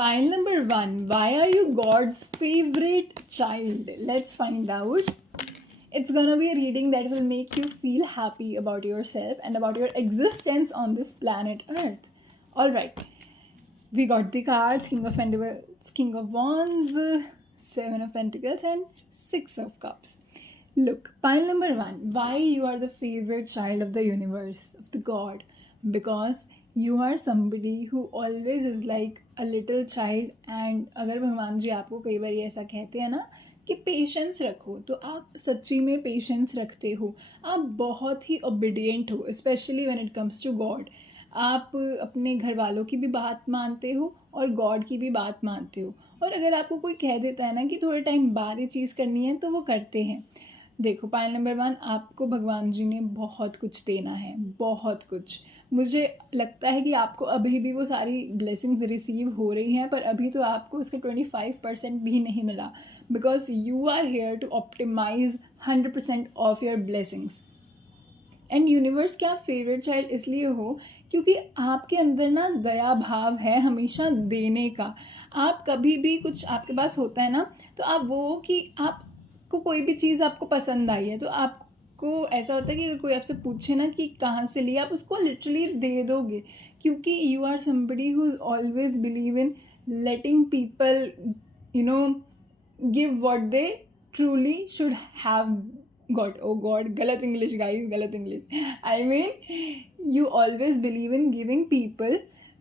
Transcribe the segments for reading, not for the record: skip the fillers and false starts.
File number 1. Why are you God's favorite child? Let's find out. It's gonna be a reading that will make you feel happy about yourself and about your existence on this planet Earth. Alright, we got the cards: King of Pentacles, King of Wands, Seven of Pentacles, and Six of Cups. Look, pile number 1. Why you are the favorite child of the universe, of the God? Because you are somebody who always is like a little child. And अगर भगवान जी आपको कई बार ऐसा कहते हैं ना कि patience रखो, तो आप सच्ची में पेशेंस रखते हो. आप बहुत ही ओबीडियंट हो, specially when it comes to God. आप अपने घर वालों की भी बात मानते हो और गॉड की भी बात मानते हो. और अगर आपको कोई कह देता है ना कि थोड़े टाइम बाद ये चीज़ करनी है, तो वो करते हैं. देखो, पाइल नंबर 1, आपको भगवान जी ने बहुत कुछ देना है, बहुत कुछ. मुझे लगता है कि आपको अभी भी वो सारी ब्लेसिंग्स रिसीव हो रही हैं, पर अभी तो आपको उसका 25% भी नहीं मिला. Because you are here to optimise 100% of your blessings. And universe के आप फेवरेट चाइल्ड इसलिए हो क्योंकि आपके अंदर ना दया भाव है हमेशा देने का. आप कभी भी कुछ आपके पास होता है ना, तो आप वो कि आपको कोई भी चीज़ आपको पसंद आई है, तो आपको ऐसा होता है कि अगर कोई आपसे पूछे ना कि कहाँ से लिया, आप उसको लिटरली दे दोगे. क्योंकि you are somebody who always believe in letting people give what they truly should have got. Oh god, galat English guys, galat English. I mean, you always believe in giving people,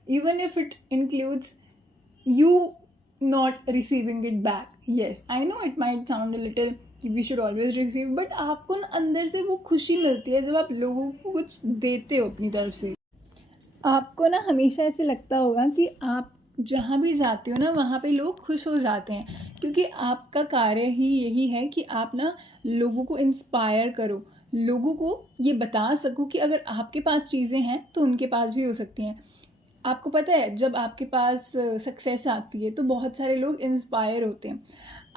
even if it includes you not receiving it back. Yes, I know it might sound a little we should always receive, but आपको ना अंदर से वो खुशी मिलती है जब आप लोगों को कुछ देते हो अपनी तरफ से. आपको ना हमेशा ऐसे लगता होगा कि आप जहाँ भी जाते हो ना, वहाँ पे लोग खुश हो जाते हैं, क्योंकि आपका कार्य ही यही है कि आप ना लोगों को इंस्पायर करो, लोगों को ये बता सको कि अगर आपके पास चीज़ें हैं तो उनके पास भी हो सकती हैं. आपको पता है, जब आपके पास सक्सेस आती है तो बहुत सारे लोग इंस्पायर होते हैं.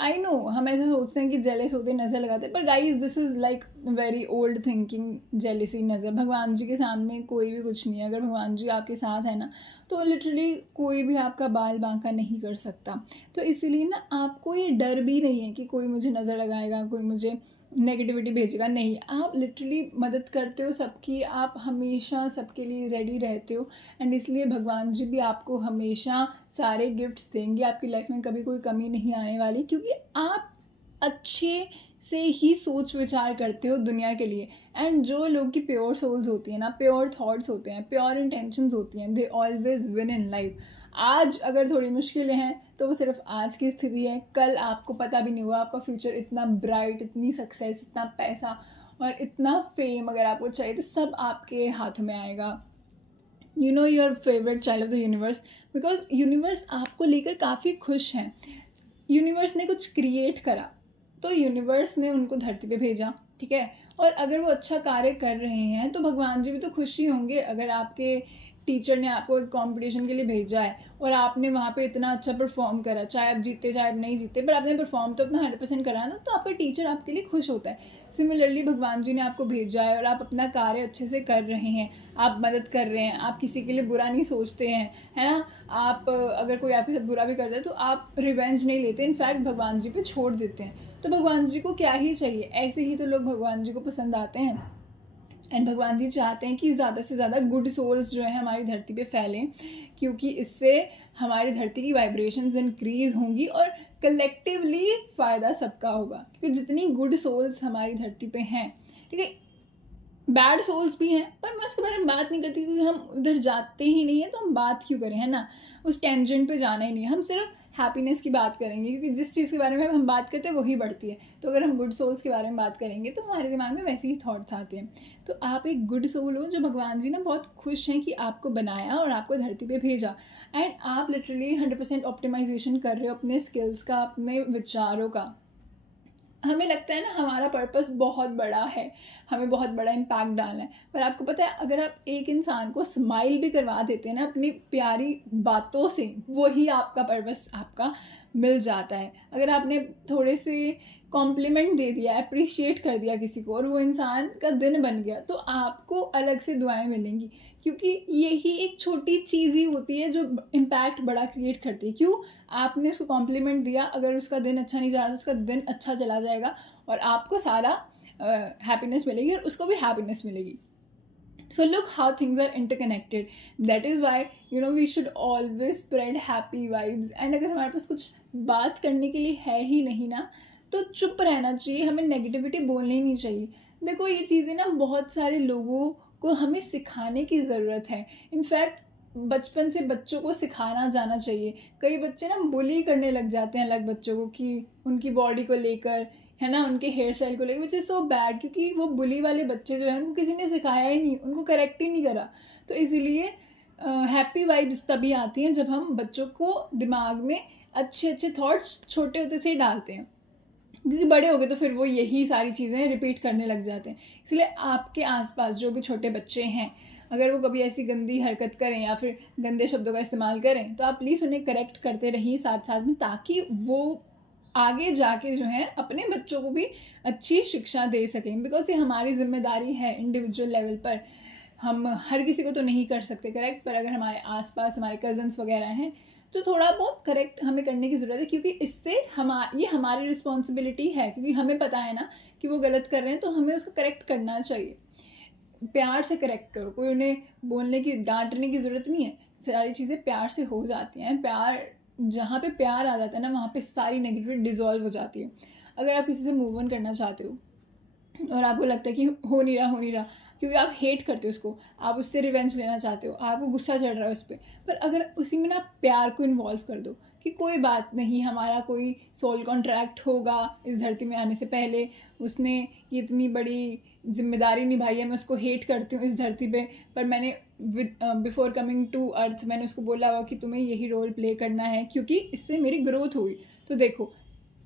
आई नो, हम ऐसे सोचते हैं कि जेलस होते नज़र लगाते हैं, पर guys this is like very old thinking. Jealousy नज़र, भगवान जी के सामने कोई भी कुछ नहीं है. अगर भगवान जी आपके साथ है ना, तो लिटरली कोई भी आपका बाल बांका नहीं कर सकता. तो इसीलिए ना आपको ये डर भी नहीं है कि कोई मुझे नज़र लगाएगा, कोई मुझे नेगेटिविटी भेजेगा. नहीं, आप लिटरली मदद करते हो सबकी, आप हमेशा सबके लिए रेडी रहते हो. एंड इसलिए भगवान जी भी आपको हमेशा सारे गिफ्ट्स देंगे. आपकी लाइफ में कभी कोई कमी नहीं आने वाली, क्योंकि आप अच्छे से ही सोच विचार करते हो दुनिया के लिए. एंड जो लोग की प्योर सोल्स होती हैं ना, प्योर थॉट्स होते हैं, प्योर इंटेंशंस होती हैं, they always win in life. आज अगर थोड़ी मुश्किलें हैं तो वो सिर्फ आज की स्थिति है. कल आपको पता भी नहीं हुआ आपका फ्यूचर इतना ब्राइट, इतनी सक्सेस, इतना पैसा और इतना फेम अगर आपको चाहिए तो सब आपके हाथों में आएगा. You know, your favourite child of the universe, because universe आपको लेकर काफ़ी खुश है. यूनिवर्स ने कुछ क्रिएट करा, तो यूनिवर्स ने उनको धरती पे भेजा, ठीक है. और अगर वो अच्छा कार्य कर रहे हैं तो भगवान जी भी तो खुश ही होंगे. अगर आपके टीचर ने आपको एक कंपटीशन के लिए भेजा है और आपने वहाँ पे इतना अच्छा परफॉर्म करा, चाहे आप जीते चाहे आप नहीं जीते, पर आपने परफॉर्म तो अपना 100% करा ना, तो आपका टीचर आपके लिए खुश होता है. सिमिलरली भगवान जी ने आपको भेजा है और आप अपना कार्य अच्छे से कर रहे हैं, आप मदद कर रहे हैं, आप किसी के लिए बुरा नहीं सोचते हैं, है ना. आप अगर कोई आपके साथ बुरा भी करता है तो आप रिवेंज नहीं लेते, इनफैक्ट भगवान जी पे छोड़ देते हैं. तो भगवान जी को क्या ही चाहिए, ऐसे ही तो लोग भगवान जी को पसंद आते हैं. एंड भगवान जी चाहते हैं कि ज़्यादा से ज़्यादा गुड सोल्स जो है हमारी धरती पे फैलें, क्योंकि इससे हमारी धरती की वाइब्रेशंस इंक्रीज़ होंगी और कलेक्टिवली फ़ायदा सबका होगा. क्योंकि जितनी गुड सोल्स हमारी धरती पे हैं, ठीक है, बैड सोल्स भी हैं, पर मैं उसके बारे में बात नहीं करती क्योंकि हम उधर जाते ही नहीं हैं, तो हम बात क्यों करें, है ना. उस टेंजेंट पे जाना ही नहीं. हम सिर्फ हैप्पीनेस की बात करेंगे, क्योंकि जिस चीज़ के बारे में हम बात करते हैं वही बढ़ती है. तो अगर हम गुड सोल्स के बारे में बात करेंगे तो हमारे दिमाग में वैसे ही थॉट्स आते हैं. तो आप एक गुड सोल हो जो भगवान जी ना बहुत खुश हैं कि आपको बनाया और आपको धरती पे भेजा. एंड आप लिटरली 100% ऑप्टिमाइजेशन कर रहे हो अपने स्किल्स का, अपने विचारों का. हमें लगता है ना हमारा पर्पस बहुत बड़ा है, हमें बहुत बड़ा इम्पैक्ट डालना है, पर आपको पता है अगर आप एक इंसान को स्माइल भी करवा देते हैं ना अपनी प्यारी बातों से, वही आपका पर्पस, आपका मिल जाता है। अगर आपने थोड़े से कॉम्प्लीमेंट दे दिया, अप्रिशिएट कर दिया किसी को और वो इंसान का दिन बन गया, तो आपको अलग से दुआएं मिलेंगी, क्योंकि यही एक छोटी चीज़ ही होती है जो इम्पैक्ट बड़ा क्रिएट करती है। क्यों? आपने उसको कॉम्प्लीमेंट दिया, अगर उसका दिन अच्छा नहीं जा रहा तो उसका दिन अच्छा चला जाएगा और आपको सारा हैप्पीनेस मिलेगी और उसको भी हैप्पीनेस मिलेगी। So look how things are interconnected. That is why we should always spread happy vibes. And अगर हमारे पास कुछ बात करने के लिए है ही नहीं ना, तो चुप रहना चाहिए, हमें नेगेटिविटी बोलनी नहीं चाहिए। देखो ये चीज़ें ना बहुत सारे लोगों को हमें सिखाने की ज़रूरत है। इनफैक्ट बचपन से बच्चों को सिखाना जाना चाहिए। कई बच्चे ना बुली करने लग जाते हैं अलग बच्चों को कि उनकी बॉडी को लेकर, है ना, उनके हेयर स्टाइल को लेकर, विच इज़ सो बैड, क्योंकि वो बुली वाले बच्चे जो हैं उनको किसी ने सिखाया ही नहीं, उनको करेक्ट ही नहीं करा। तो इसीलिए हैप्पी वाइब्स तभी आती हैं जब हम बच्चों को दिमाग में अच्छे अच्छे थॉट्स छोटे होते से ही डालते हैं, क्योंकि बड़े हो गए तो फिर वो यही सारी चीज़ें रिपीट करने लग जाते हैं। इसलिए आपके आसपास जो भी छोटे बच्चे हैं, अगर वो कभी ऐसी गंदी हरकत करें या फिर गंदे शब्दों का इस्तेमाल करें, तो आप प्लीज़ उन्हें करेक्ट करते रहिए साथ साथ में, ताकि वो आगे जाके जो है अपने बच्चों को भी अच्छी शिक्षा दे सकें। बिकॉज ये हमारी जिम्मेदारी है इंडिविजुअल लेवल पर। हम हर किसी को तो नहीं कर सकते करेक्ट, पर अगर हमारे आसपास हमारे कज़न्स वगैरह हैं तो थोड़ा बहुत करेक्ट हमें करने की ज़रूरत है, क्योंकि इससे ये हमारी रिस्पॉन्सिबिलिटी है, क्योंकि हमें पता है ना कि वो गलत कर रहे हैं, तो हमें उसको करेक्ट करना चाहिए। प्यार से करेक्ट करो, कोई उन्हें बोलने की, डांटने की ज़रूरत नहीं है। सारी चीज़ें प्यार से हो जाती हैं। प्यार, जहाँ पे प्यार आ जाता है ना, वहाँ पे सारी नेगेटिविटी डिज़ोल्व हो जाती है। अगर आप किसी से मूव ऑन करना चाहते हो और आपको लगता है कि हो नहीं रहा, क्योंकि आप हेट करते हो उसको, आप उससे रिवेंज लेना चाहते हो, आपको गुस्सा चढ़ रहा है उस पर अगर उसी में ना प्यार को इन्वॉल्व कर दो कि कोई बात नहीं, हमारा कोई सोल कॉन्ट्रैक्ट होगा इस धरती में आने से पहले, उसने ये इतनी बड़ी जिम्मेदारी निभाई है, मैं उसको हेट करती हूँ इस धरती पे, पर मैंने बिफोर कमिंग टू अर्थ मैंने उसको बोला हुआ कि तुम्हें यही रोल प्ले करना है, क्योंकि इससे मेरी ग्रोथ हुई। तो देखो,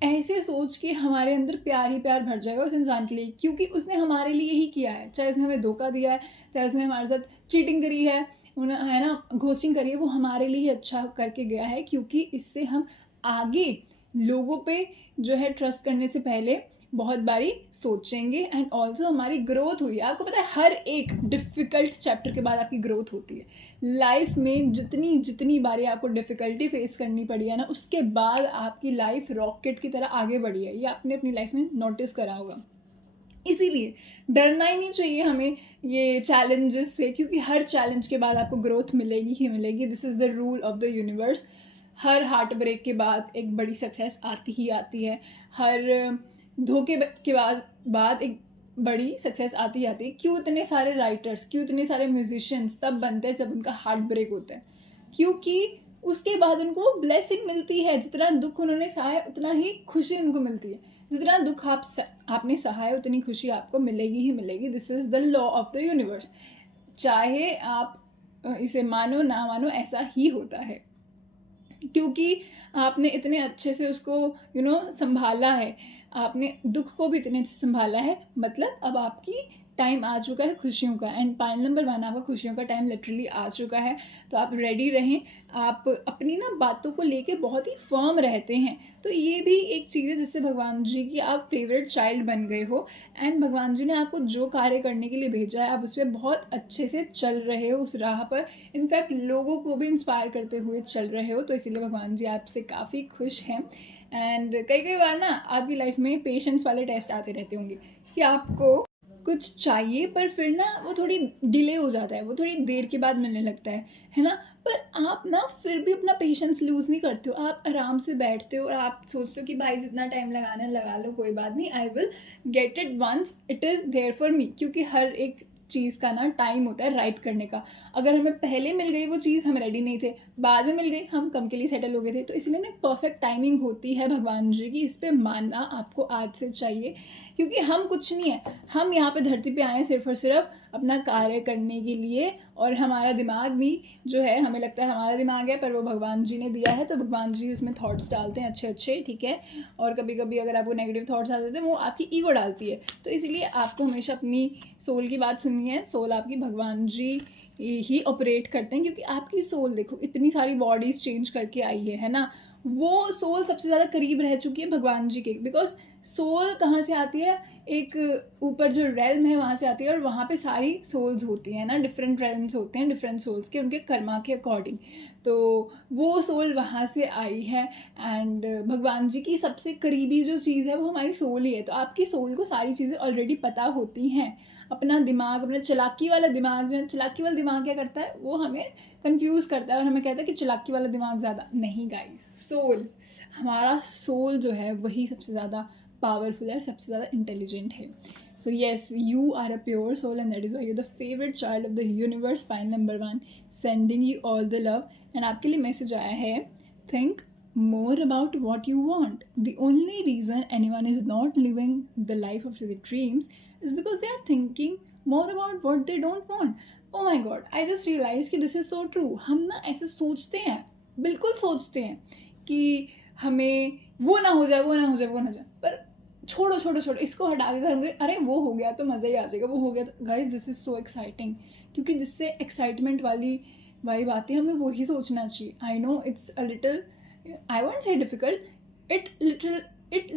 ऐसे सोच के हमारे अंदर प्यार ही प्यार भर जाएगा उस इंसान के लिए, क्योंकि उसने हमारे लिए ही किया है। चाहे उसने हमें धोखा दिया है, चाहे उसने हमारे साथ चीटिंग करी है ना, घोस्टिंग करी है, वो हमारे लिए ही अच्छा करके गया है, क्योंकि इससे हम आगे लोगों पे जो है ट्रस्ट करने से पहले बहुत बारी सोचेंगे। एंड ऑल्सो हमारी ग्रोथ हुई है। आपको पता है हर एक डिफ़िकल्ट चैप्टर के बाद आपकी ग्रोथ होती है। लाइफ में जितनी बारी आपको डिफ़िकल्टी फेस करनी पड़ी है ना, उसके बाद आपकी लाइफ रॉकेट की तरह आगे बढ़ी है। ये आपने अपनी लाइफ में नोटिस करा होगा। इसीलिए डरना ही नहीं चाहिए हमें ये चैलेंजेस से, क्योंकि हर चैलेंज के बाद आपको ग्रोथ मिलेगी ही मिलेगी। This is the rule of the universe. हर हार्ट ब्रेक के बाद एक बड़ी सक्सेस आती ही आती है। हर धोखे के बाद एक बड़ी सक्सेस आती है। क्यों इतने सारे राइटर्स, क्यों इतने सारे म्यूजिशियंस तब बनते हैं जब उनका हार्ट ब्रेक होता है, क्योंकि उसके बाद उनको ब्लेसिंग मिलती है। जितना दुख उन्होंने सहा है उतना ही खुशी उनको मिलती है। जितना दुख आपने सहा है उतनी खुशी आपको मिलेगी ही मिलेगी। This is the law of the universe. चाहे आप इसे मानो ना मानो, ऐसा ही होता है, क्योंकि आपने इतने अच्छे से उसको संभाला है, आपने दुख को भी इतने अच्छे संभाला है, मतलब अब आपकी टाइम आ चुका है खुशियों का। एंड पाइल नंबर 1, आपका खुशियों का टाइम लिटरली आ चुका है। तो आप रेडी रहें। आप अपनी ना बातों को लेके बहुत ही फर्म रहते हैं, तो ये भी एक चीज़ है जिससे भगवान जी की आप फेवरेट चाइल्ड बन गए हो। एंड भगवान जी ने आपको जो कार्य करने के लिए भेजा है, आप उस पर बहुत अच्छे से चल रहे हो, उस राह पर। इनफैक्ट लोगों को भी इंस्पायर करते हुए चल रहे हो, तो इसीलिए भगवान जी आपसे काफ़ी खुश हैं। एंड कई बार ना आपकी लाइफ में पेशेंस वाले टेस्ट आते रहते होंगे कि आपको कुछ चाहिए, पर फिर ना वो थोड़ी डिले हो जाता है, वो थोड़ी देर के बाद मिलने लगता है ना। पर आप ना फिर भी अपना पेशेंस लूज़ नहीं करते हो। आप आराम से बैठते हो और आप सोचते हो कि भाई जितना टाइम लगाना है लगा लो, कोई बात नहीं, I will get it once it is there for me. क्योंकि हर एक चीज़ का ना टाइम होता है राइट करने का। अगर हमें पहले मिल गई वो चीज़, हम रेडी नहीं थे, बाद में मिल गई, हम कम के लिए सेटल हो गए थे। तो इसलिए ना परफेक्ट टाइमिंग होती है भगवान जी की, इस पर मानना आपको आज से चाहिए। क्योंकि हम कुछ नहीं है, हम यहाँ पे धरती पे आए हैं सिर्फ और सिर्फ अपना कार्य करने के लिए। और हमारा दिमाग भी जो है, हमें लगता है हमारा दिमाग है, पर वो भगवान जी ने दिया है, तो भगवान जी उसमें थॉट्स डालते हैं अच्छे अच्छे, ठीक है। और कभी कभी अगर आपको नेगेटिव थॉट्स आ जाते हैं, वो आपकी ईगो डालती है। तो इसीलिए आपको हमेशा अपनी सोल की बात सुननी है। सोल आपकी भगवान जी ही ऑपरेट करते हैं, क्योंकि आपकी सोल देखो इतनी सारी बॉडीज़ चेंज करके आई है ना। वो सोल सबसे ज़्यादा करीब रह चुकी है भगवान जी के, बिकॉज सोल कहाँ से आती है, एक ऊपर जो रेल्म है वहाँ से आती है, और वहाँ पे सारी सोल्स होती हैं ना, डिफरेंट रेल्म्स होते हैं डिफरेंट सोल्स के, उनके कर्मा के अकॉर्डिंग। तो वो सोल वहाँ से आई है, एंड भगवान जी की सबसे करीबी जो चीज़ है वो हमारी सोल ही है। तो आपकी सोल को सारी चीज़ें ऑलरेडी पता होती हैं। अपना दिमाग, अपना चालाकी वाला दिमाग, जो चालाकी वाला दिमाग क्या करता है, वो हमें कंफ्यूज करता है और हमें कहता है कि चालाकी वाला दिमाग ज़्यादा नहीं। गाइस, सोल, हमारा सोल जो है वही सबसे ज़्यादा पावरफुल है, सबसे ज़्यादा इंटेलिजेंट है। So yes, you are a pure soul and that is why you the favourite child of the universe. Pile number 1, sending you all the love. And आपके लिए मैसेज आया है, think more about what you want. The only reason anyone is not living the life of their dreams is because they are thinking more about what they don't want. Oh my god, I just realized कि this is so true. हम ना ऐसे सोचते हैं, बिल्कुल सोचते हैं कि हमें वो ना हो जाए, वो ना हो जाए, वो ना हो जाए, पर छोड़ो छोड़ो छोड़ो, इसको हटा के घर में अरे वो हो गया तो मज़ा ही आ जाएगा, वो हो गया तो guys this is so exciting, क्योंकि जिससे एक्साइटमेंट वाली वाइब आती है हमें वही सोचना चाहिए। I know it's a little, I won't say difficult, it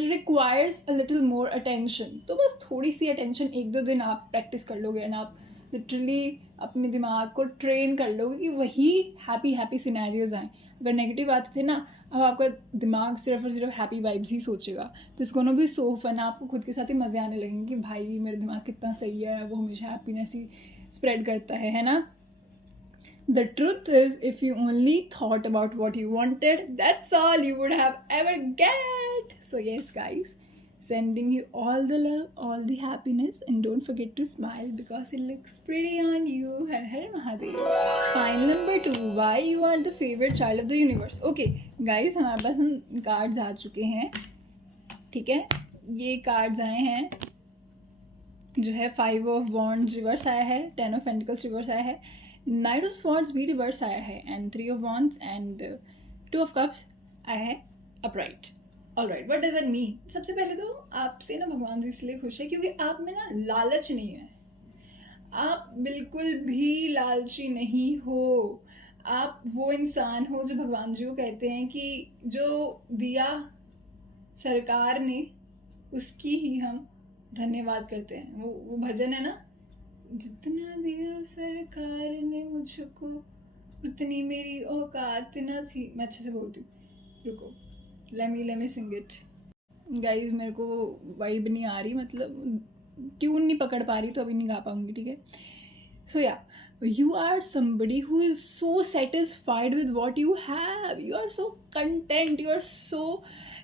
requires a little more attention. तो बस थोड़ी सी attention, 1-2 दिन आप प्रैक्टिस कर लोगे एंड आप लिटरली अपने दिमाग को ट्रेन कर लोगे कि वही हैप्पी सिनेरियोज आएँ। अगर नेगेटिव आते थे ना, अब आपका दिमाग सिर्फ और सिर्फ हैप्पी वाइब्स ही सोचेगा, तो इसको ना भी सो फन, आपको खुद के साथ ही मज़े आने लगेंगे कि भाई मेरा दिमाग कितना सही है, वो हमेशा हैप्पीनेस ही स्प्रेड करता है ना। The truth is, if you only thought about what you wanted, that's all you would have ever get. So yes, guys, sending you all the love, all the happiness, and don't forget to smile because it looks pretty on you. Har Har Mahadev. File number 2, why you are the favorite child of the universe. Okay, guys, हमारे पास cards आ चुके हैं, ठीक है। ये cards आए हैं, जो है 5 ऑफ वॉन्ड्स रिवर्स आया है, 10 ऑफ पेंटिकल्स रिवर्स आया है, नाइट ऑफ स्वॉर्ड्स भी रिवर्स आया है, and 3 of wands and 2 of cups आया है upright. Alright, what does it mean? सबसे पहले तो आपसे ना भगवान जी इसलिए खुश है क्योंकि आप में ना लालच नहीं है, आप बिल्कुल भी लालची नहीं हो। आप वो इंसान हो जो भगवान जी को कहते हैं कि जो दिया सरकार ने उसकी ही हम धन्यवाद करते हैं। वो भजन है ना, जितना दिया सरकार ने मुझको उतनी मेरी औकात न थी। मैं अच्छे से बोलती हूँ, रुको, let me sing it. Guys मेरे को वाइब नहीं आ रही, मतलब ट्यून नहीं पकड़ पा रही, तो अभी नहीं गा पाऊंगी, ठीक है। सो या, you are somebody who is so satisfied with what you have, you are so content, you are so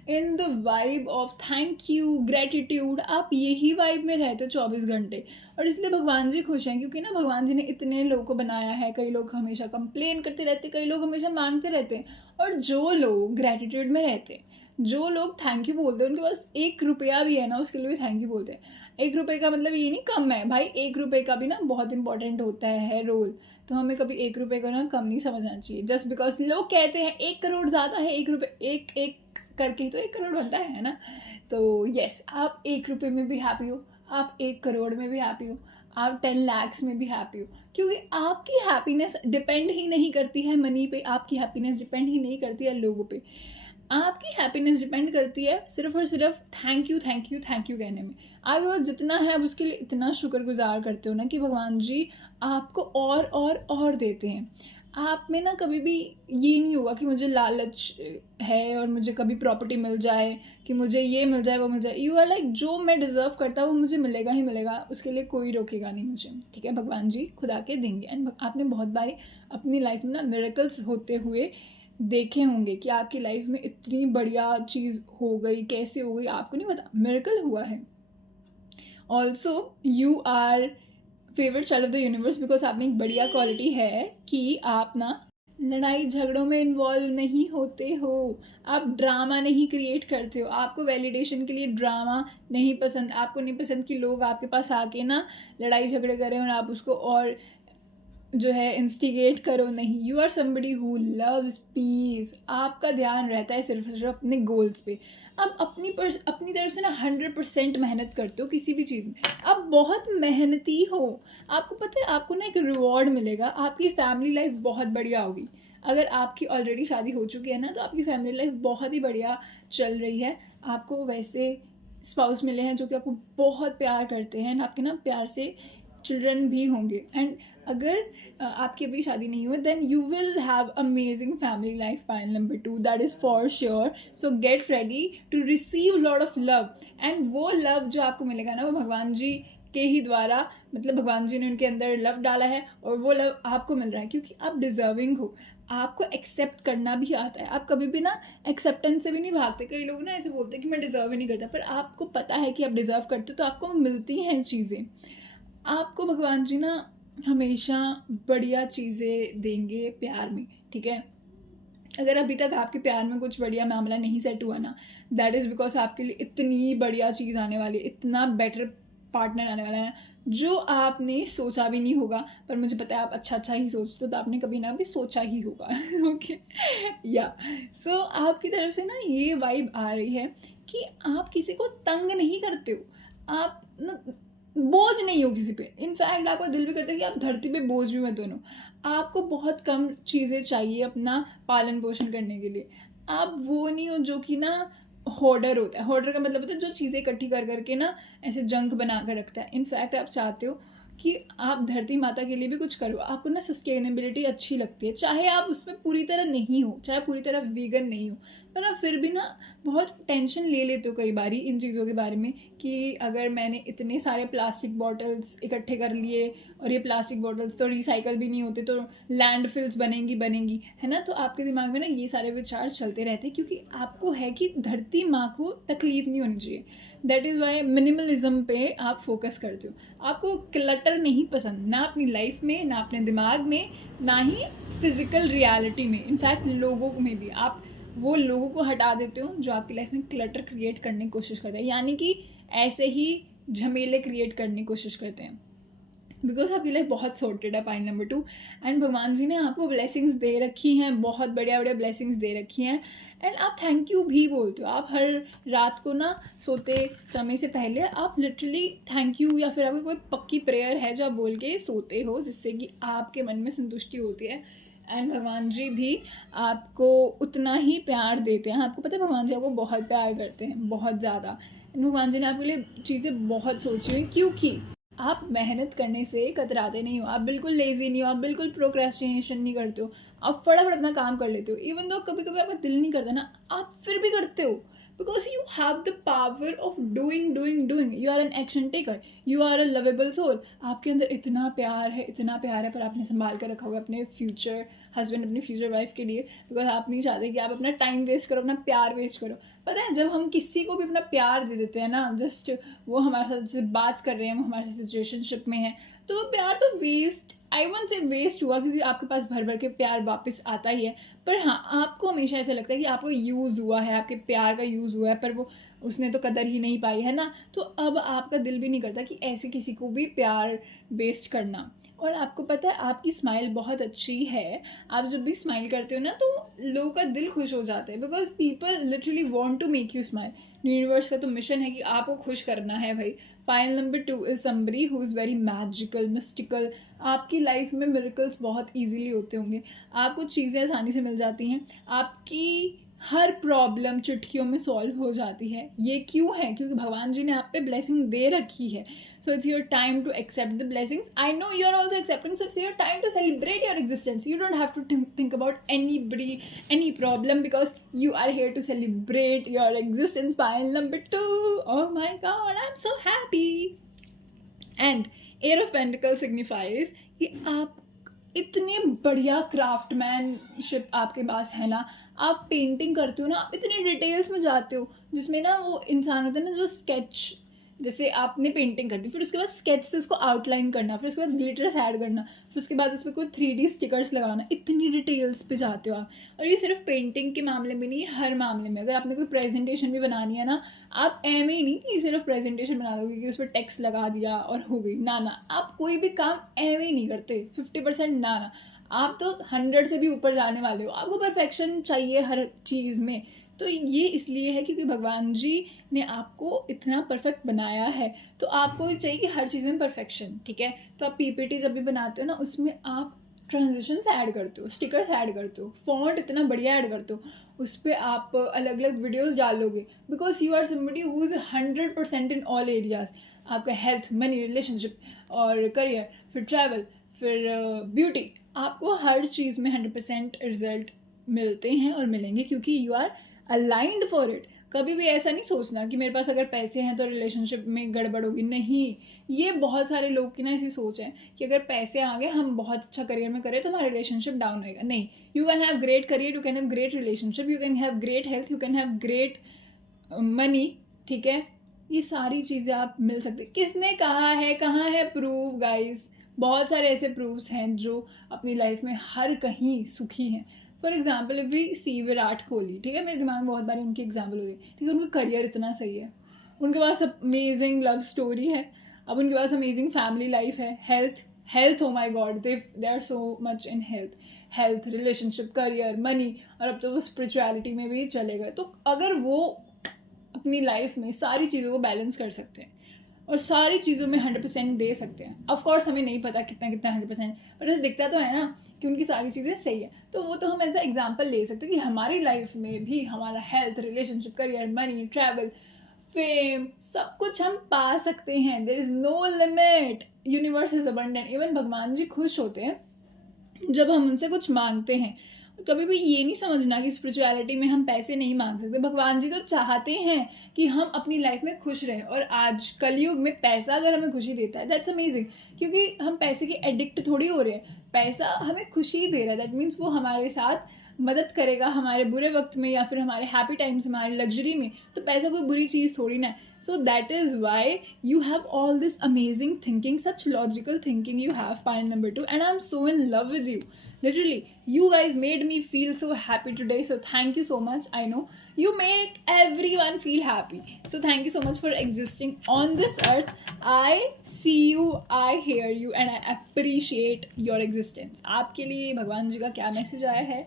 in the vibe of thank you, gratitude। आप यही वाइब में रहते हो 24 घंटे, और इसलिए भगवान जी खुश हैं, क्योंकि ना भगवान जी ने इतने लोगों को बनाया है। कई लोग हमेशा कंप्लेन करते रहते, कई लोग हमेशा मांगते रहते हैं, और जो लोग ग्रेटिट्यूड में रहते हैं, जो लोग थैंक यू बोलते हैं, उनके पास 1 रुपया भी है ना, उसके लिए भी थैंक यू बोलते हैं। 1 रुपये का मतलब ये नहीं कम है भाई, 1 रुपये का भी ना बहुत इंपॉर्टेंट होता है रोल। तो हमें कभी 1 रुपये को ना कम नहीं समझना चाहिए, जस्ट बिकॉज लोग कहते हैं 1 करोड़ ज़्यादा है, 1 रुपये एक करके ही तो 1 करोड़ बनता है ना। तो येस, आप 1 रुपये में भी हैप्पी हो, आप 1 करोड़ में भी हैप्पी हो, आप 10 लाख में भी हैप्पी हो, क्योंकि आपकी हैप्पीनेस डिपेंड ही नहीं करती है मनी पे, आपकी हैप्पीनेस डिपेंड ही नहीं करती है लोगों पे। आपकी हैप्पीनेस डिपेंड करती है सिर्फ और सिर्फ thank you thank you thank you कहने में। आपके पास जितना है उसके लिए इतना शुक्रगुजार करते हो ना कि भगवान जी आपको और देते हैं। आप में ना कभी भी ये नहीं होगा कि मुझे लालच है और मुझे कभी प्रॉपर्टी मिल जाए, कि मुझे ये मिल जाए वो मिल जाए। यू आर लाइक, जो मैं डिज़र्व करता वो मुझे मिलेगा ही मिलेगा, उसके लिए कोई रोकेगा नहीं मुझे, ठीक है। भगवान जी खुदा के देंगे। एंड आपने बहुत बारी अपनी लाइफ में ना मिरेकल्स होते हुए देखे होंगे कि आपकी लाइफ में इतनी बढ़िया चीज़ हो गई, कैसे हो गई आपको नहीं पता, मिरेकल हुआ है। Also you are favourite child of the universe because आप में एक बढ़िया क्वालिटी है कि आप ना लड़ाई झगड़ों में इन्वॉल्व नहीं होते हो, आप ड्रामा नहीं क्रिएट करते हो, आपको वैलिडेशन के लिए ड्रामा नहीं पसंद, आपको नहीं पसंद कि लोग आपके पास आके ना लड़ाई झगड़े करें और आप उसको और जो है इंस्टिगेट करो, नहीं। You are somebody who loves peace. आपका ध्यान रहता है सिर्फ अपने गोल्स पे। आप अपनी तरफ से ना 100% मेहनत करते हो किसी भी चीज़ में, आप बहुत मेहनती हो। आपको पता है आपको ना एक रिवॉर्ड मिलेगा, आपकी फैमिली लाइफ बहुत बढ़िया होगी। अगर आपकी ऑलरेडी शादी हो चुकी है ना, तो आपकी फैमिली लाइफ बहुत ही बढ़िया चल रही है। आपको वैसे स्पाउस मिले हैं जो कि आपको बहुत प्यार करते हैं, आपके ना प्यार से चिल्ड्रन भी होंगे। एंड अगर आपकी अभी शादी नहीं हुई, then you will have amazing family life, pile number 2, that is for sure. So get ready to receive lot of love, and वो लव जो आपको मिलेगा ना, वो भगवान जी के ही द्वारा, मतलब भगवान जी ने उनके अंदर लव डाला है और वो लव आपको मिल रहा है क्योंकि आप डिजर्विंग हो। आपको एक्सेप्ट करना भी आता है। आप कभी भी ना एक्सेप्टेंस से भी नहीं भागते। कई लोग ना ऐसे बोलते हैं कि मैं डिज़र्व ही नहीं करता, पर आपको पता है कि आप डिज़र्व करते हो, तो आपको मिलती हैं चीज़ें। आपको भगवान जी ना हमेशा बढ़िया चीज़ें देंगे प्यार में, ठीक है। अगर अभी तक आपके प्यार में कुछ बढ़िया मामला नहीं सेट हुआ ना, दैट इज़ बिकॉज आपके लिए इतनी बढ़िया चीज़ आने वाली है, इतना बेटर पार्टनर आने वाला है जो आपने सोचा भी नहीं होगा। पर मुझे पता है आप अच्छा ही सोचते हो, तो आपने कभी ना भी सोचा ही होगा। ओके, या सो आपकी तरफ से ना ये वाइब आ रही है कि आप किसी को तंग नहीं करते हो, आप ना बोझ नहीं हो किसी पे। इनफैक्ट आपका दिल भी करता है कि आप धरती पे बोझ भी मत बनो। आपको बहुत कम चीज़ें चाहिए अपना पालन पोषण करने के लिए। आप वो नहीं हो जो कि ना होर्डर होता है। होर्डर का मतलब होता है जो चीज़ें इकट्ठी कर करके ना ऐसे जंक बना कर रखता है। इनफैक्ट आप चाहते हो कि आप धरती माता के लिए भी कुछ करो। आपको ना सस्टेनेबिलिटी अच्छी लगती है, चाहे आप उसमें पूरी तरह नहीं हो, चाहे पूरी तरह वीगन नहीं हो, पर आप फिर भी ना बहुत टेंशन ले लेते हो कई बारी इन चीज़ों के बारे में कि अगर मैंने इतने सारे प्लास्टिक बॉटल्स इकट्ठे कर लिए और ये प्लास्टिक बॉटल्स तो रिसाइकल भी नहीं होते, तो लैंड फिल्स बनेंगी, है ना। तो आपके दिमाग में ना ये सारे विचार चलते रहते हैं क्योंकि आपको है कि धरती माँ को तकलीफ नहीं होनी चाहिए। दैट इज़ वाई मिनिमलिज्म पे आप फोकस करते हो। आपको क्लटर नहीं पसंद, ना अपनी लाइफ में, ना अपने दिमाग में, ना ही फिजिकल रियलिटी में। इनफैक्ट लोगों में भी आप वो लोगों को हटा देते हो जो आपकी लाइफ में क्लटर क्रिएट करने की कोशिश करते हैं, यानी कि ऐसे ही झमेले क्रिएट करने की कोशिश करते हैं। बिकॉज आपकी लाइफ बहुत सॉर्टेड है, पॉइंट नंबर 2। एंड भगवान जी ने आपको ब्लेसिंग्स दे रखी हैं, बहुत बढ़िया बढ़िया ब्लेसिंग्स दे रखी हैं। एंड आप थैंक यू भी बोलते हो। आप हर रात को ना सोते समय से पहले आप लिटरली थैंक यू, या फिर आपको कोई पक्की प्रेयर है जो आप बोल के सोते हो, जिससे कि आपके मन में संतुष्टि होती है। एंड भगवान जी भी आपको उतना ही प्यार देते हैं। आपको पता है भगवान जी आपको बहुत प्यार करते हैं, बहुत ज़्यादा। भगवान जी ने आपके लिए चीज़ें बहुत सोची हुई, क्योंकि आप मेहनत करने से कतराते नहीं हो, आप बिल्कुल लेज़ी नहीं हो, आप बिल्कुल प्रोक्रेस्टिनेशन नहीं करते हो, आप फटाफट अपना काम कर लेते हो। इवन दो कभी कभी आपका दिल नहीं करता ना, आप फिर भी करते हो, because you have the power of doing. You are an action taker, you are a lovable soul. आपके अंदर इतना प्यार है, इतना प्यार है, पर आपने संभाल कर रखा होगा अपने फ्यूचर हस्बैंड, अपनी फ्यूचर वाइफ के लिए, बिकॉज आप नहीं चाहते कि आप अपना टाइम वेस्ट करो, अपना प्यार वेस्ट करो। पता है जब हम किसी को भी अपना प्यार दे देते हैं ना, जस्ट वो हमारे साथ जैसे बात कर रहे हैं, वो हमारे साथ सिचुएशनशिप में है, तो वो प्यार तो waste, I won't say waste हुआ, क्योंकि आपके पास भर भर के प्यार वापस आता ही है। पर हाँ, आपको हमेशा ऐसा लगता है कि आपको यूज़ हुआ है, आपके प्यार का यूज़ हुआ है, पर वो उसने तो कदर ही नहीं पाई, है ना। तो अब आपका दिल भी नहीं करता कि ऐसे किसी को भी प्यार वेस्ट करना। और आपको पता है आपकी स्माइल बहुत अच्छी है। आप जब भी स्माइल करते हो ना, तो लोगों का दिल खुश हो जाता है, because people literally want to make you smile. Universe का तो मिशन है कि आपको खुश करना है भाई। File number 2 is somebody who is very magical, mystical. आपकी लाइफ में मिरेकल्स बहुत ईजिली होते होंगे, आपको चीज़ें आसानी से मिल जाती हैं, आपकी हर प्रॉब्लम चुटकियों में सॉल्व हो जाती है। ये क्यों है? क्योंकि भगवान जी ने आप पे ब्लेसिंग दे रखी है। So it's your time to accept the blessings. I know you're also accepting, so it's your time to celebrate your existence. You don't have to think about anybody, any problem, because you are here to celebrate your existence. Pile number 2. Oh my god, I'm so happy. And Air of Pentacles signifies कि आप इतने बढ़िया craftsmanship आपके पास है ना, आप painting करते हो ना, आप इतने डिटेल्स में जाते हो, जिसमें ना वो इंसान होता है ना जो स्केच, जैसे आपने पेंटिंग कर दी, फिर उसके बाद स्केच से उसको आउटलाइन करना, फिर उसके बाद ग्लिटर्स ऐड करना, फिर उसके बाद उसमें कोई 3D स्टिकर्स लगाना, इतनी डिटेल्स पे जाते हो आप। और ये सिर्फ पेंटिंग के मामले में नहीं, हर मामले में। अगर आपने कोई प्रेजेंटेशन भी बनानी है ना, आप एम ही नहीं कि सिर्फ प्रेजेंटेशन बना दोगे कि उस पर टेक्स्ट लगा दिया और हो गई, ना ना, आप कोई भी काम एम ही नहीं करते 50%, ना ना, आप तो 100 से भी ऊपर जाने वाले हो। आपको परफेक्शन चाहिए हर चीज़ में। तो ये इसलिए है क्योंकि भगवान जी ने आपको इतना परफेक्ट बनाया है, तो आपको चाहिए कि हर चीज़ में परफेक्शन, ठीक है। तो आप पीपीटी जब भी बनाते हो ना, उसमें आप ट्रांजिशंस ऐड करते हो, स्टिकर्स ऐड करते हो, फॉन्ट इतना बढ़िया ऐड करते हो, उस पर आप अलग अलग वीडियोज़ डालोगे, because you are somebody who is 100% in all areas. आपका हेल्थ, मनी, रिलेशनशिप और करियर, फिर ट्रैवल, फिर ब्यूटी, आपको हर चीज़ में 100% रिजल्ट मिलते हैं और मिलेंगे, क्योंकि you are aligned for it. कभी भी ऐसा नहीं सोचना कि मेरे पास अगर पैसे हैं तो रिलेशनशिप में गड़बड़ होगी. नहीं, ये बहुत सारे लोग की ना ऐसी सोच है कि अगर पैसे आ गए, हम बहुत अच्छा करियर में करें तो हमारा रिलेशनशिप डाउन होएगा. नहीं, you can have great career, you can have great relationship, you can have great health, you can have great money. ठीक है, ये सारी चीज़ें आप मिल सकते. किसने कहा है, कहाँ है प्रूफ गाइस? बहुत सारे ऐसे प्रूफ्स हैं जो अपनी लाइफ में हर कहीं सुखी हैं. फॉर एग्जाम्पल इफ वी सी विराट कोहली, ठीक है, मेरे दिमाग में बहुत बार उनकी एग्जाम्पल होती है. ठीक है, उनका करियर इतना सही है, उनके पास अमेजिंग लव स्टोरी है, अब उनके पास अमेजिंग फैमिली लाइफ है, health oh my God, they are so much in health, relationship, career, money, और अब तो वो स्पिरिचुअलिटी में भी चले गए. तो अगर वो अपनी लाइफ में सारी चीज़ों को बैलेंस कर सकते हैं और सारी चीज़ों में 100% दे सकते हैं, ऑफकोर्स हमें नहीं पता कितना 100%, बट ऐसे दिखता तो है ना कि उनकी सारी चीज़ें सही है. तो वो तो हम ऐसा एग्जाम्पल ले सकते हैं कि हमारी लाइफ में भी हमारा health, relationship, career, money, travel, fame, सब कुछ हम पा सकते हैं. There is no limit. Universe is abundant. Even भगवान जी खुश होते हैं जब हम उनसे कुछ मांगते हैं. कभी भी ये नहीं समझना कि स्पिरिचुअलिटी में हम पैसे नहीं मांग सकते. भगवान जी तो चाहते हैं कि हम अपनी लाइफ में खुश रहें, और आज कलयुग में पैसा अगर हमें खुशी देता है, दैट्स अमेजिंग, क्योंकि हम पैसे के एडिक्ट थोड़ी हो रहे हैं. पैसा हमें खुशी दे रहा है, दैट मीन्स वो हमारे साथ मदद करेगा हमारे बुरे वक्त में या फिर हमारे हैप्पी टाइम्स, हमारे लग्जरी में. तो पैसा कोई बुरी चीज़ थोड़ी ना है. So that is why you have all this amazing thinking, such logical thinking you have, pile number 2, and I'm so in love with you. Literally, you guys made me feel so happy today, so thank you so much. I know you make everyone feel happy, so thank you so much for existing on this earth. I see you, I hear you, and I appreciate your existence. आपके लिए भगवान जी का क्या message आया है?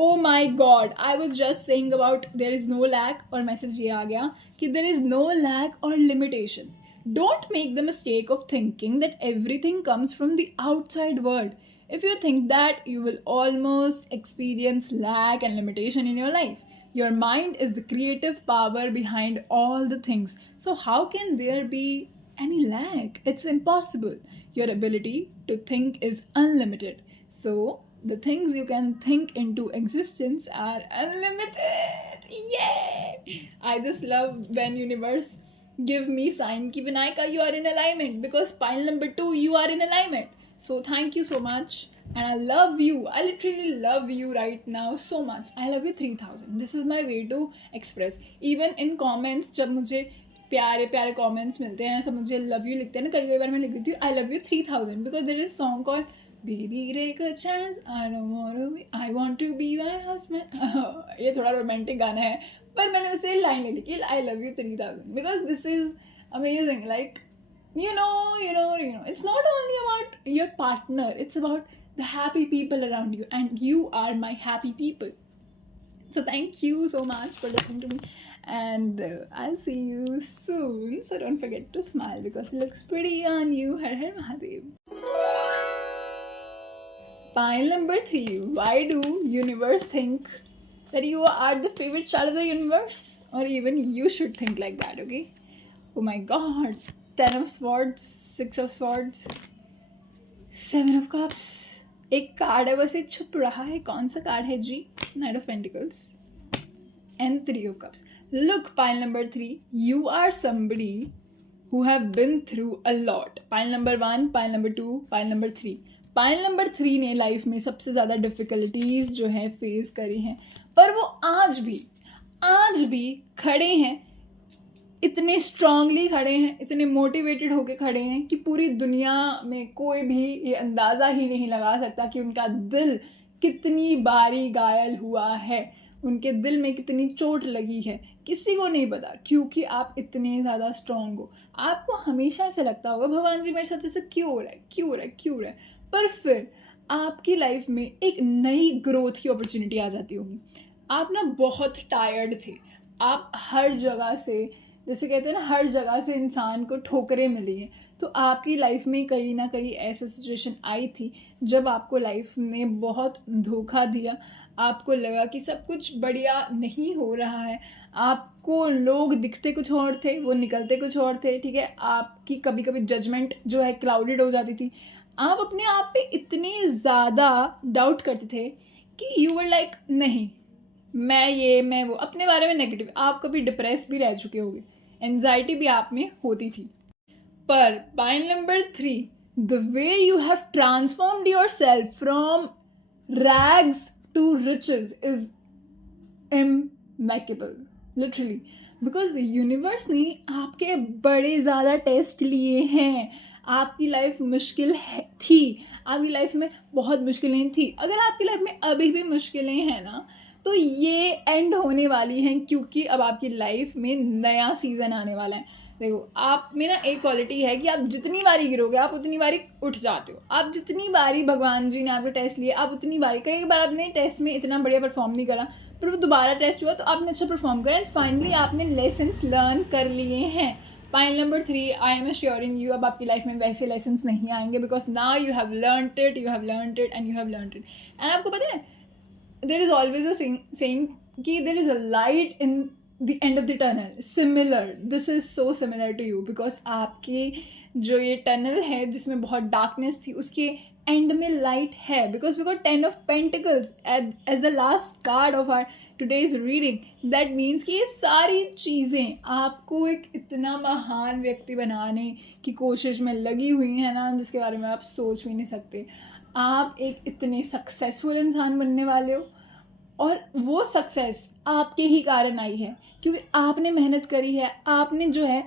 Oh my God, I was just saying about there is no lack, और message ये आ गया कि there is no lack or limitation. Don't make the mistake of thinking that everything comes from the outside world. If you think that, you will almost experience lack and limitation in your life. Your mind is the creative power behind all the things. So how can there be any lack? It's impossible. Your ability to think is unlimited. So the things you can think into existence are unlimited. Yay! I just love when universe give me sign ki Vinayika, you are in alignment, because pile number 2, you are in alignment. So thank you so much, and I love you. I literally love you right now so much. I love you 3000. This is my way to express. Even in comments, जब मुझे प्यारे प्यारे comments मिलते हैं, सब मुझे love you लिखते हैं ना, कई बार मैं लिख देती हूँ I love you 3000, because there is song called Baby take a chance, I want to be my husband. ये थोड़ा रोमांटिक गाना है, पर मैंने उसे लाइन ले ली कि I love you 3000, because this is amazing. Like you know, it's not only about your partner, it's about the happy people around you, and you are my happy people. So thank you so much for listening to me, and I'll see you soon. So don't forget to smile because it looks pretty on you. Har Har Mahadev. Pile number 3. Why do universe think that you are the favorite child of the universe? Or even you should think like that, okay? Oh my God. 10 of swords, 6 of swords, 7 of cups. एक card है, बस ये छुप रहा है. कौन सा card है जी? Knight of Pentacles and 3 of Cups. Look, pile number 3. You are somebody who have been through a lot. Pile number 1, pile number 2, pile number 3. Pile number 3 ने लाइफ में सबसे ज़्यादा डिफ़िकल्टीज जो है फेस करी हैं, पर वो आज भी खड़े हैं, इतने स्ट्रांगली खड़े हैं, इतने मोटिवेटेड होके खड़े हैं कि पूरी दुनिया में कोई भी ये अंदाज़ा ही नहीं लगा सकता कि उनका दिल कितनी बारी घायल हुआ है, उनके दिल में कितनी चोट लगी है, किसी को नहीं पता, क्योंकि आप इतने ज़्यादा स्ट्रांग हो. आपको हमेशा ऐसा लगता होगा भगवान जी मेरे साथ ऐसा क्यों हो रहा है, पर फिर आपकी लाइफ में एक नई ग्रोथ की अपॉर्चुनिटी आ जाती होगी. आप ना बहुत टायर्ड थे, आप हर जगह से, जैसे कहते हैं ना, हर जगह से इंसान को ठोकरें मिली हैं, तो आपकी लाइफ में कहीं ना कहीं ऐसा सिचुएशन आई थी जब आपको लाइफ ने बहुत धोखा दिया, आपको लगा कि सब कुछ बढ़िया नहीं हो रहा है, आपको लोग दिखते कुछ और थे, वो निकलते कुछ और थे, ठीक है, आपकी कभी कभी जजमेंट जो है क्लाउडेड हो जाती थी, आप अपने आप पे इतने ज़्यादा डाउट करते थे कि यू वर लाइक नहीं, मैं वो, अपने बारे में नेगेटिव, आप कभी डिप्रेस भी रह चुके होंगे, एंजाइटी भी आप में होती थी। पर point number 3, the way you have transformed yourself from rags to riches is impeccable, literally, because universe ने आपके बड़े ज़्यादा टेस्ट लिए हैं। आपकी लाइफ मुश्किल थी, आपकी लाइफ में बहुत मुश्किलें थी, अगर आपकी लाइफ में अभी भी मुश्किलें हैं ना, तो ये एंड होने वाली हैं, क्योंकि अब आपकी लाइफ में नया सीज़न आने वाला है। देखो, आप में ना एक क्वालिटी है कि आप जितनी बारी गिरोगे आप उतनी बारी उठ जाते हो। आप जितनी बारी भगवान जी ने आपके टेस्ट लिए, आप उतनी बारी, कई बार आपने टेस्ट में इतना बढ़िया परफॉर्म नहीं करा, पर वो दोबारा टेस्ट हुआ तो आपने अच्छा परफॉर्म करा एंड फाइनली आपने लेसन्स लर्न कर लिए हैं। Point number 3, I am assuring you, अब आपकी लाइफ में वैसे लेसन्स नहीं आएंगे, because now you have learned it, you have learned it and you have learned it. And आपको पता है, there is always a saying कि there is a light in the end of the tunnel. Similar, this is so similar to you, because आपकी जो ये tunnel है जिसमें बहुत डार्कनेस थी, उसके एंड में लाइट है, because we got 10 of Pentacles as the last card of our today's reading. That means कि ये सारी चीज़ें आपको एक इतना महान व्यक्ति बनाने की कोशिश में लगी हुई है ना, जिसके बारे में आप सोच भी नहीं सकते। आप एक इतने सक्सेसफुल इंसान बनने वाले हो, और वो सक्सेस आपके ही कारण आई है, क्योंकि आपने मेहनत करी है, आपने जो है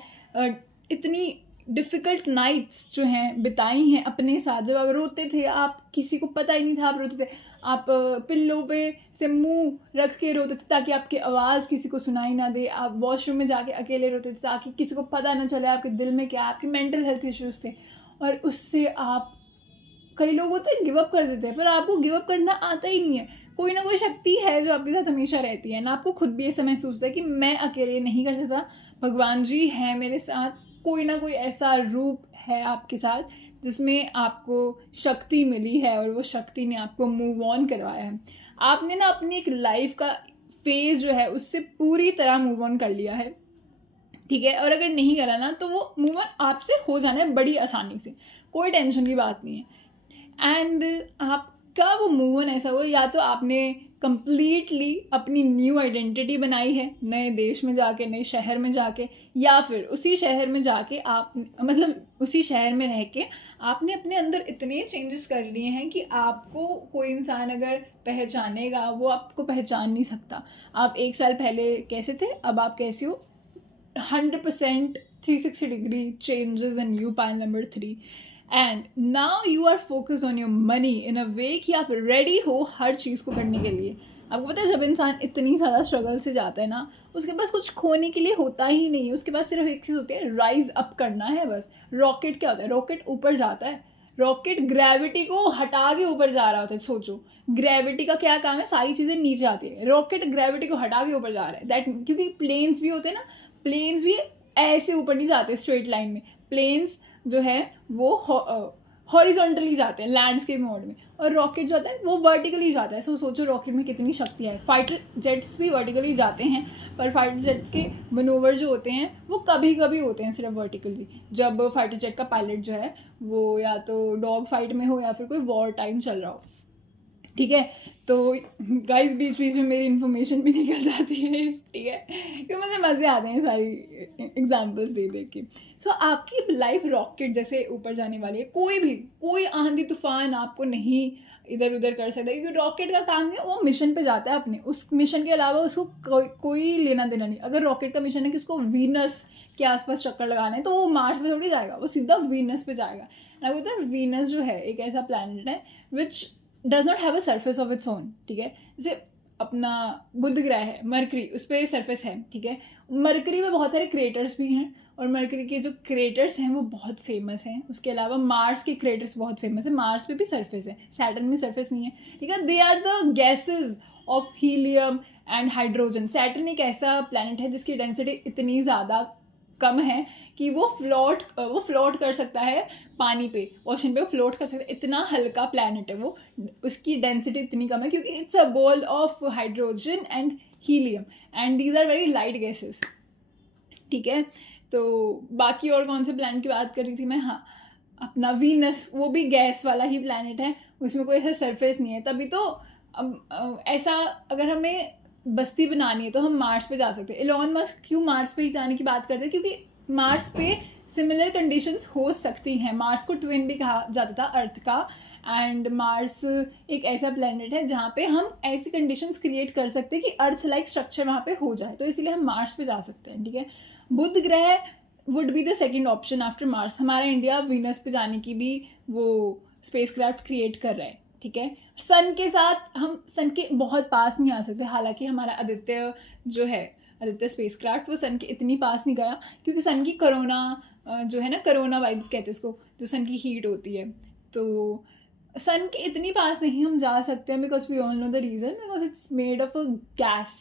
इतनी डिफ़िकल्ट नाइट्स जो हैं बिताई हैं अपने साथ। जब आप रोते थे, आप किसी को पता ही नहीं था आप रोते थे, आप पिल्लों पे से मुंह रख के रोते थे ताकि आपकी आवाज़ किसी को सुनाई ना दे, आप वॉशरूम में जाके अकेले रोते थे ताकि किसी को पता ना चले आपके दिल में क्या, आपके मेंटल हेल्थ इश्यूज़ थे, और उससे आप, कई लोग होते हैं गिव अप कर देते हैं, पर आपको गिव अप करना आता ही नहीं है। कोई ना कोई शक्ति है जो आपके साथ हमेशा रहती है ना, आपको खुद भी ऐसा महसूस होता है कि मैं अकेले नहीं कर सकता, भगवान जी हैं मेरे साथ, कोई ना कोई ऐसा रूप है आपके साथ जिसमें आपको शक्ति मिली है, और वो शक्ति ने आपको मूव ऑन करवाया है। आपने ना अपनी एक लाइफ का फेज जो है उससे पूरी तरह मूव ऑन कर लिया है, ठीक है, और अगर नहीं करा ना तो वो मूव ऑन आपसे हो जाना है बड़ी आसानी से, कोई टेंशन की बात नहीं है। एंड आपका वो मूव ऑन ऐसा हुआ, या तो आपने कंप्लीटली अपनी न्यू आइडेंटिटी बनाई है नए देश में जाके, नए शहर में जाके, या फिर उसी शहर में जाके आप, मतलब उसी शहर में रह के आपने अपने अंदर इतने चेंजेस कर लिए हैं कि आपको कोई इंसान अगर पहचानेगा वो आपको पहचान नहीं सकता। आप 1 साल पहले कैसे थे, अब आप कैसे हो, 100% 360 degree changes in you. Point number 3, and now you are focus on your money in a way कि आप रेडी हो हर चीज़ को करने के लिए। आपको पता है, जब इंसान इतनी ज़्यादा स्ट्रगल से जाता है ना, उसके पास कुछ खोने के लिए होता ही नहीं है, उसके पास सिर्फ एक चीज़ होती है, राइज अप करना है बस। रॉकेट क्या होता है, रॉकेट ऊपर जाता है, रॉकेट ग्रेविटी को हटा के ऊपर जा रहा होता है। सोचो, ग्रेविटी का क्या काम है, सारी चीज़ें नीचे आती है, रॉकेट ग्रेविटी को हटा के ऊपर जा रहा है। दैट, क्योंकि प्लेन्स भी होते हैं ना, प्लेन्स भी ऐसे ऊपर नहीं जाते स्ट्रेट लाइन में, प्लेन्स जो है वो हॉरिजॉन्टली जाते हैं लैंडस्केप मोड में, और रॉकेट जो होता है वो वर्टिकली जाता है। सो सोचो रॉकेट में कितनी शक्ति है। फाइटर जेट्स भी वर्टिकली जाते हैं, पर फाइटर जेट्स के मनोवर जो होते हैं वो कभी कभी होते हैं सिर्फ वर्टिकली, जब फाइटर जेट का पायलट जो है वो या तो डॉग फाइट में हो या फिर कोई वॉर टाइम चल रहा हो, ठीक है। तो गाइस, बीच बीच में मेरी इन्फॉर्मेशन भी निकल जाती है, ठीक है, क्योंकि मुझे मज़े आते हैं सारी एग्जांपल्स दे दे के। सो आपकी लाइफ रॉकेट जैसे ऊपर जाने वाली है, कोई आंधी तूफान आपको नहीं इधर उधर कर सकता, क्योंकि रॉकेट का काम है वो मिशन पे जाता है अपने, उस मिशन के अलावा उसको कोई लेना देना नहीं। अगर रॉकेट का मिशन है कि उसको वीनस के आसपास चक्कर लगाना है, तो वो मार्स पे थोड़ी जाएगा, वो सीधा वीनस पे जाएगा। ना बोलते हैं वीनस जो है एक ऐसा प्लैनेट है which does not have a surface of its own, ठीक है। जैसे अपना बुध ग्रह है, मरकरी, उस पर सरफेस है, ठीक है। मरकरी में बहुत सारे क्रेटर्स भी हैं, और मरकरी के जो क्रेटर्स हैं वो बहुत फेमस हैं। उसके अलावा मार्स के क्रेटर्स बहुत फेमस है, मार्स पे भी सरफेस है, सैटर्न में सरफेस नहीं है, ठीक है। They are the gases of helium and hydrogen. Saturn एक ऐसा प्लैनेट है जिसकी डेंसिटी इतनी ज़्यादा कम है कि वो फ्लोट कर सकता है पानी पे, ओशन पे फ्लोट कर सकता है, इतना हल्का प्लैनेट है वो, उसकी डेंसिटी इतनी कम है क्योंकि it's a ball of hydrogen and helium and these are very light gases, ठीक है। तो बाकी और कौन से प्लैनेट की बात कर रही थी मैं, हाँ अपना वीनस, वो भी गैस वाला ही प्लैनेट है, उसमें कोई ऐसा सरफेस नहीं है, तभी तो अब ऐसा अगर हमें बस्ती बनानी है तो हम मार्स पे जा सकते हैं। इलॉन मस्क क्यों मार्स पे ही जाने की बात करते हैं, क्योंकि मार्स पे सिमिलर कंडीशंस हो सकती हैं। मार्स को ट्विन भी कहा जाता था अर्थ का, एंड मार्स एक ऐसा प्लेनेट है जहाँ पे हम ऐसी कंडीशंस क्रिएट कर सकते हैं कि अर्थ लाइक स्ट्रक्चर वहाँ पे हो जाए, तो इसलिए हम मार्स पे जा सकते हैं, ठीक है। बुध ग्रह would be the second option after Mars. हमारा इंडिया वीनस पे जाने की भी वो स्पेस क्राफ्ट क्रिएट कर रहा है, ठीक है। सन के साथ हम सन के बहुत पास नहीं आ सकते, हालांकि हमारा आदित्य जो है, आदित्य स्पेस क्राफ्ट, वो सन के इतनी पास नहीं गया क्योंकि सन की कोरोना जो है ना, कोरोना वाइब्स कहते हैं उसको, जो सन की हीट होती है, तो सन के इतनी पास नहीं हम जा सकते हैं, because we all know the reason, because it's made of a gas,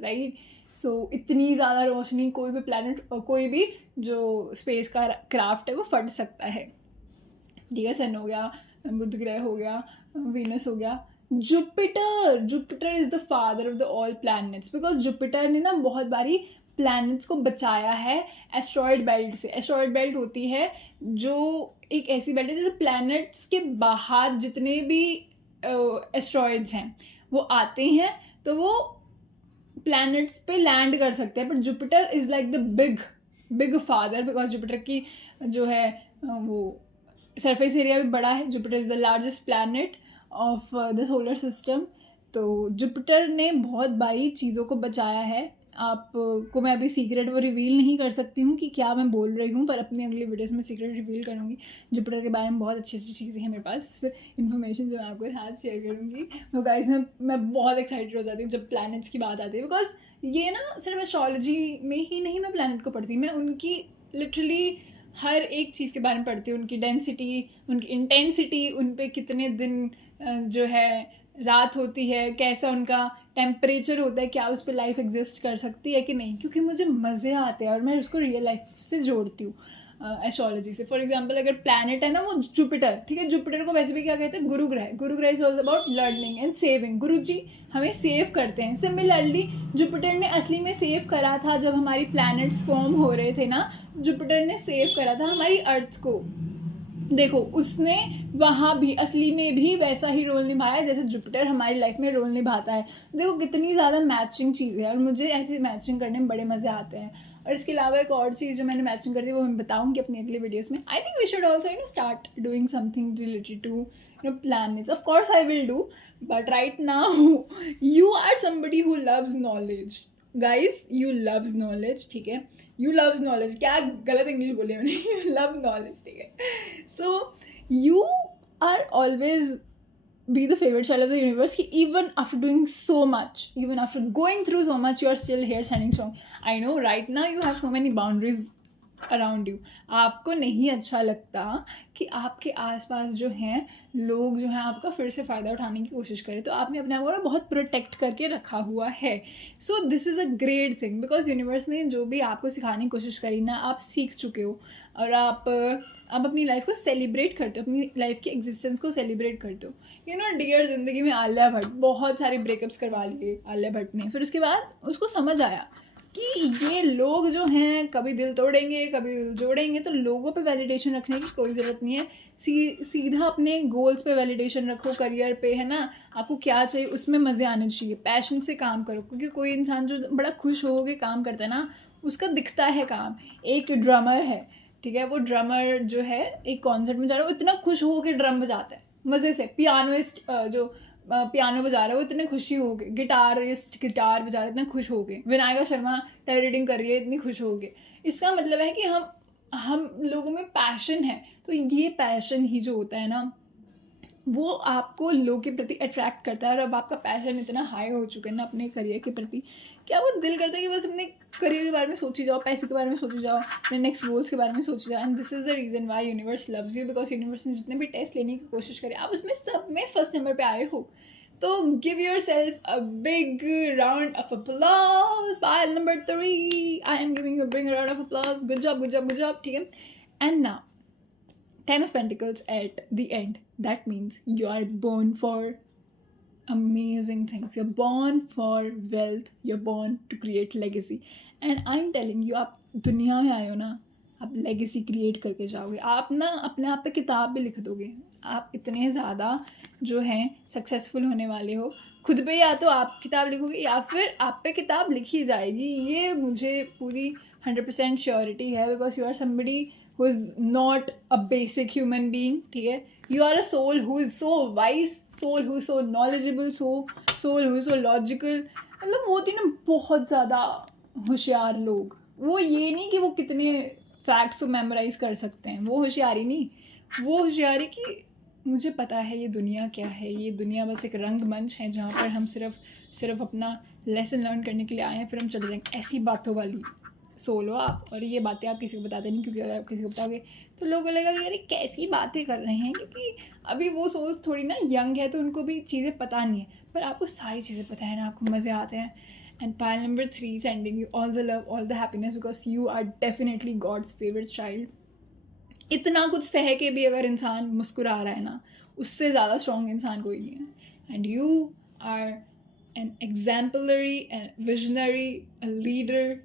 right. So इतनी ज़्यादा रोशनी कोई भी प्लैनेट और कोई भी जो स्पेस का क्राफ्ट है वो फट सकता है, ठीक है। सन हो गया, बुध ग्रह हो गया, वीनस हो गया, Jupiter is the father of the all planets, because Jupiter ने ना बहुत बारी प्लैनेट्स को बचाया है एस्ट्रॉयड बेल्ट से। एस्ट्रॉयड बेल्ट होती है जो एक ऐसी बेल्ट है जैसे प्लैनेट्स के बाहर जितने भी एस्ट्रॉयड्स हैं वो आते हैं तो वो प्लैनेट्स पे लैंड कर सकते हैं, but Jupiter is like the big father, because Jupiter की जो है वो सरफेस एरिया भी बड़ा है। Jupiter is the largest planet of the solar system. तो जुपिटर ने बहुत बारी चीज़ों को बचाया है। आपको मैं अभी सीक्रेट वो रिवील नहीं कर सकती हूँ कि क्या मैं बोल रही हूँ, पर अपनी अगली वीडियोस में सीक्रेट रिवील करूँगी। जुपिटर के बारे में बहुत अच्छी अच्छी चीज़ें हैं मेरे पास, इन्फॉर्मेशन जो मैं आपके साथ शेयर करूँगी। तो गाइस मैं बहुत एक्साइटेड हो जाती हूँ जब प्लैनेट्स की बात आती है, बिकॉज ये ना सिर्फ एस्ट्रोलॉजी में ही नहीं मैं प्लैनेट को पढ़ती, मैं उनकी लिटरली हर एक चीज़ के बारे में पढ़ती हूँ, उनकी डेंसिटी, उनकी इंटेंसिटी, उन पे कितने दिन जो है रात होती है, कैसा उनका टेम्परेचर होता है, क्या उस पर लाइफ एग्जिस्ट कर सकती है कि नहीं, क्योंकि मुझे मज़े आते हैं और मैं उसको रियल लाइफ से जोड़ती हूँ एस्ट्रोलॉजी से। फॉर एग्जांपल अगर प्लैनेट है ना वो जुपिटर, ठीक है, जुपिटर को वैसे भी क्या कहते हैं, गुरु ग्रह is all about learning and saving. गुरु जी हमें सेव करते हैं। सिमिलरली जुपिटर ने असली में सेव करा था जब हमारी प्लैनेट्स फॉर्म हो रहे थे ना, जुपिटर ने सेव करा था हमारी अर्थ को। देखो उसने वहाँ भी असली में भी वैसा ही रोल निभाया जैसे जुपिटर हमारी लाइफ में रोल निभाता है। देखो कितनी ज़्यादा मैचिंग चीज़ है और मुझे ऐसी मैचिंग करने में बड़े मज़े आते हैं। और इसके अलावा एक और चीज़ जो मैंने मैचिंग कर दी वो मैं बताऊँगी अपनी अगली वीडियोस में। I think we should also start doing something related to planets. Of course I will do, but right now you are somebody who loves knowledge. Guys you loves knowledge, ठीक है, you loves knowledge, क्या गलत English बोली मैंने, you love knowledge, ठीक है। So you are always be the favorite child of the universe कि even after doing so much, even after going through so much, you are still here standing strong. I know right now you have so many boundaries around you. आपको नहीं अच्छा लगता कि आपके आसपास जो हैं लोग जो हैं आपका फिर से फ़ायदा उठाने की कोशिश करें, तो आपने अपने आप को बहुत प्रोटेक्ट करके रखा हुआ है। So this is a great thing, because universe ने जो भी आपको सिखाने की कोशिश करी ना, आप सीख चुके हो और आप अपनी लाइफ को सेलिब्रेट करते हो, अपनी लाइफ की एग्जिस्टेंस को सेलिब्रेट करते हो। यू नो डियर ज़िंदगी में आलिया भट्ट बहुत सारे ब्रेकअप्स करवा लिए आलिया भट्ट ने, फिर उसके बाद उसको समझ आया कि ये लोग जो हैं कभी दिल तोड़ेंगे कभी दिल जोड़ेंगे, तो लोगों पे वैलिडेशन रखने की कोई ज़रूरत नहीं है। सीधा अपने गोल्स पे वैलिडेशन रखो, करियर पे, है ना, आपको क्या चाहिए उसमें मज़े आने चाहिए, पैशन से काम करो। क्योंकि कोई इंसान जो बड़ा खुश हो के काम करता है ना, उसका दिखता है काम। एक ड्रमर है, ठीक है, वो ड्रमर जो है एक कॉन्सर्ट में जा रहा है, वो इतना खुश हो के ड्रम बजाता है मज़े से। पियानोइस्ट जो पियानो बजा रहा है वो इतने खुशी हो गए, गिटारिस्ट गिटार बजा रहे हैं इतने खुश हो गए, विनायका शर्मा टेरर रीडिंग कर रही है इतनी खुश हो गए। इसका मतलब है कि हम लोगों में पैशन है, तो ये पैशन ही जो होता है ना वो आपको लोगों के प्रति अट्रैक्ट करता है। और अब आपका पैशन इतना हाई हो चुका है ना अपने करियर के प्रति, क्या वो दिल करता है कि बस अपने करियर के बारे में सोची जाओ, पैसे के बारे में सोची जाओ, अपने नेक्स्ट गोल्स के बारे में सोची जाओ। And this is the reason why universe loves you, because universe ने जितने भी टेस्ट लेने की कोशिश करी आप उसमें सब में फर्स्ट नंबर पे आए हो। तो give your self a big round of applause. Payal number 3, I am giving a big round of applause. Good job, good job, good job. ठीक है. And now 10 of Pentacles at the end. That means you are born for amazing things. You're born for wealth. You're born to create legacy. And I'm telling you, आप दुनिया में आए हो ना, आप legacy create करके जाओगे. आप ना अपने आप पे किताब भी लिख दोगे. आप इतने ज़्यादा जो हैं सक्सेसफुल होने वाले हो. खुद पे या तो आप किताब लिखोगे या फिर आप पे किताब लिखी जाएगी. ये मुझे पूरी 100% श्योरिटी है. Because you are somebody who is not a basic human being. ठीक है. You are a soul who is so wise, soul who is so knowledgeable, soul who is so logical. मतलब वो होती ना बहुत ज़्यादा होशियार लोग. वो ये नहीं कि वो कितने फैक्ट्स को मेमोराइज कर सकते हैं. वो होशियारी नहीं. वो होशियारी कि मुझे पता है ये दुनिया क्या है. ये दुनिया बस एक रंगमंच है जहाँ पर हम सिर्फ अपना लेसन लर्न करने के लिए आए हैं, फिर हम चले जाएंगे. ऐसी बातों वाली सोलो आप. और ये बातें आप किसी को बताते नहीं, क्योंकि अगर आप किसी को बताओगे तो लोगों को लगेगा यार कैसी बातें कर रहे हैं, क्योंकि अभी वो सोल थोड़ी ना यंग है तो उनको भी चीज़ें पता नहीं है. पर आपको सारी चीज़ें पता है ना, आपको मज़े आते हैं. And pile number 3 sending you all the love, all the happiness, because you are definitely God's favourite child. इतना कुछ सह के भी अगर इंसान मुस्कुरा रहा है ना, उससे ज़्यादा स्ट्रॉन्ग इंसान कोई नहीं है. And you are an exemplary, visionary, a leader,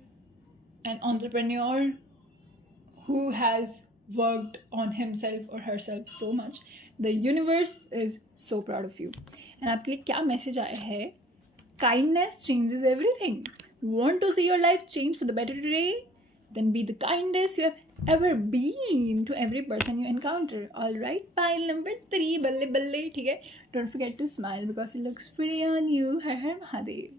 an entrepreneur who has worked on himself or herself so much. The universe is so proud of you. And आपके लिए क्या मैसेज आया है? Kindness changes everything. Want to see your life change for the better today? Then be the kindest you have ever been to every person you encounter. All right, pile number 3, balle balle. ठीक है. Don't forget to smile because it looks pretty on you. Har Har Mahadev.